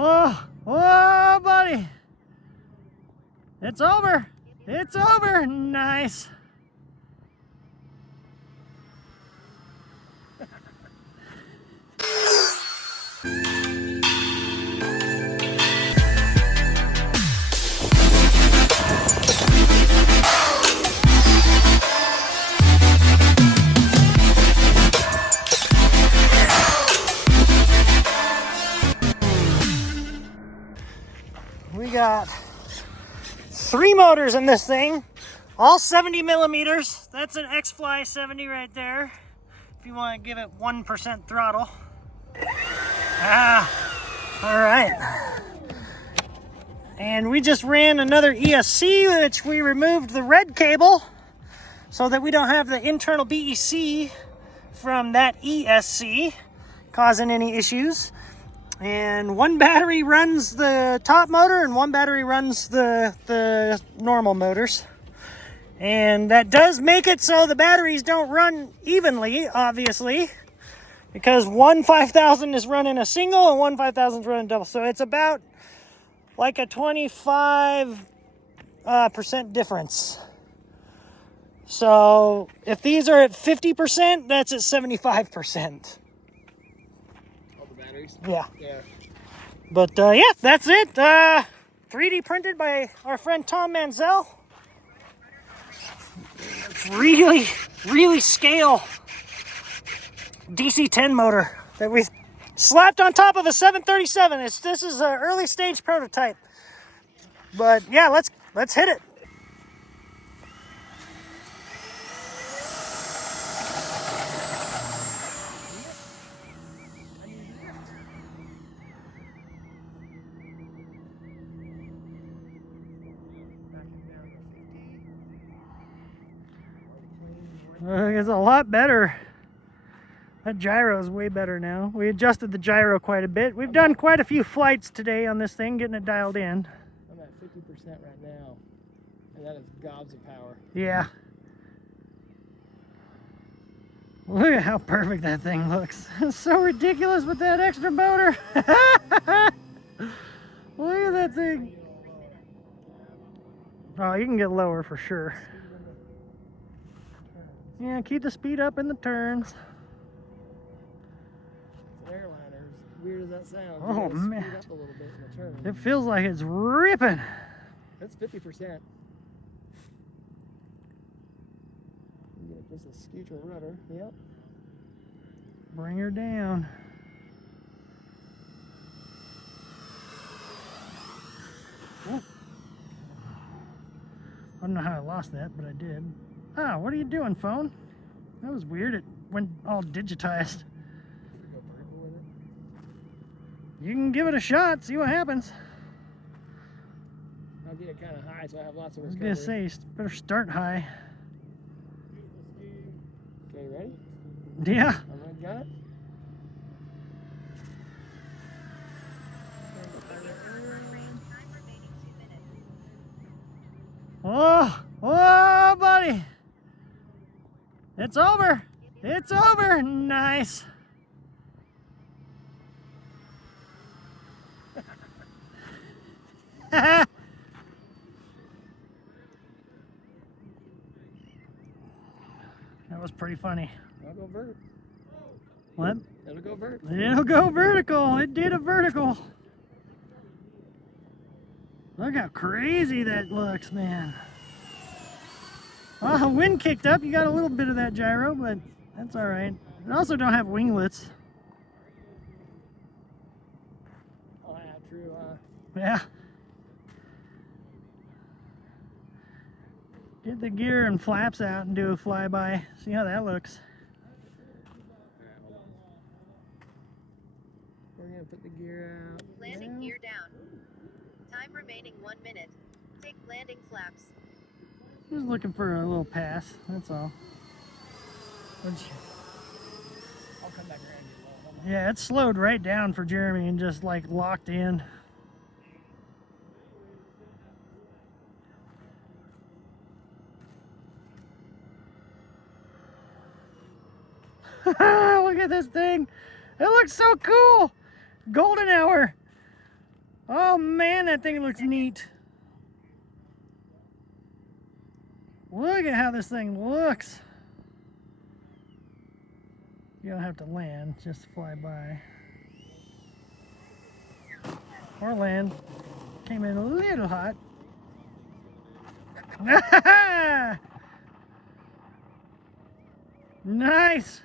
Oh, buddy. It's over. It's over. Nice. We got 3 motors in this thing, all 70 millimeters. That's an Xfly 70 right there, if you want to give it 1% throttle. All right. And we just ran another ESC, which we removed the red cable so that we don't have the internal BEC from that ESC causing any issues. And one battery runs the top motor and one battery runs the normal motors. And that does make it so the batteries don't run evenly, obviously, because one 5000 is running a single and one 5000 is running double. So it's about like a 25% difference. So if these are at 50%, that's at 75%. Yeah. But yeah, that's it. 3D printed by our friend Tom Mansell. It's really scale DC-10 motor that we slapped on top of a 737. This is an early stage prototype. But yeah, let's hit it. It's a lot better. That gyro is way better now. We adjusted the gyro quite a bit. We've done quite a few flights today on this thing, getting it dialed in. I'm at 50% right now, and that is gobs of power. Yeah. Look at how perfect that thing looks. It's so ridiculous with that extra motor. Look at that thing. Oh, you can get lower for sure. Yeah, keep the speed up in the turns. It's an airliner. As weird as that sounds. Oh, man. Speed up a little bit in the turn. It feels like it's ripping. That's 50%. Just a scooch or rudder. Yep. Bring her down. Oh. I don't know how I lost that, but I did. Ah, what are you doing, phone? That was weird. It went all digitized. You can give it a shot, see what happens. I'll get it kind of high so I have lots of I was recovery. gonna say, better start high. Okay, ready? Yeah. I'm gonna gun it. Oh, buddy. It's over. It's over. Nice. That was pretty funny. I'll go vert. What? It'll go vert. It'll go vertical. It did a vertical. Look how crazy that looks, man. Well, the wind kicked up. You got a little bit of that gyro, but that's all right. It also don't have winglets. Oh, yeah, true. Yeah. Get the gear and flaps out and do a flyby. See how that looks. We're going to put the gear out. Landing gear down. Time remaining 1 minute. Take landing flaps. Just looking for a little pass, that's all. I'll come back around and get low. Yeah, it slowed right down for Jeremy and just like locked in. Look at this thing. It looks so cool. Golden hour. Oh man, that thing looks neat. Look at how this thing looks. You don't have to land, just fly by. Or land. Came in a little hot. Nice.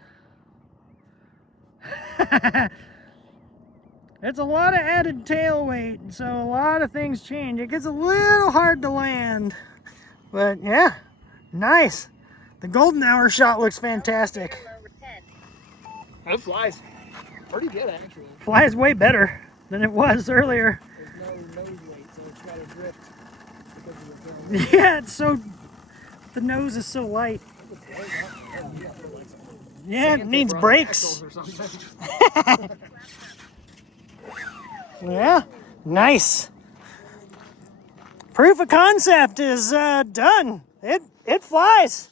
It's a lot of added tail weight, so a lot of things change. It gets a little hard to land, but yeah, nice. The golden hour shot looks fantastic. It flies pretty good, actually. Flies way better than it was earlier. There's no nose weight, so it's got to drift because of the film. Yeah, it's so, the nose is so light. Yeah, it needs brakes. Yeah, nice. Proof of concept is done. It flies.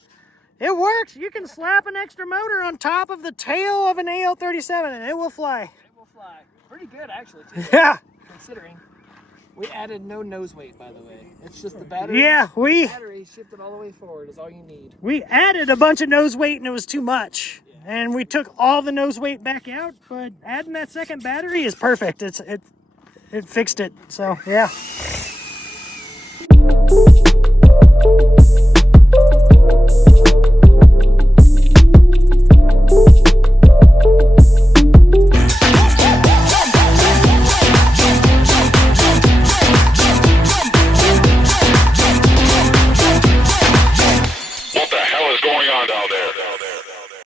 It works. You can slap an extra motor on top of the tail of an AL37 and it will fly. It will fly. Pretty good, actually, too. Yeah. Considering. We added no nose weight, by the way. It's just the battery. Yeah, the battery shifted all the way forward is all you need. we added a bunch of nose weight and it was too much. Yeah. And we took all the nose weight back out, but adding that second battery is perfect. It fixed it. So, yeah.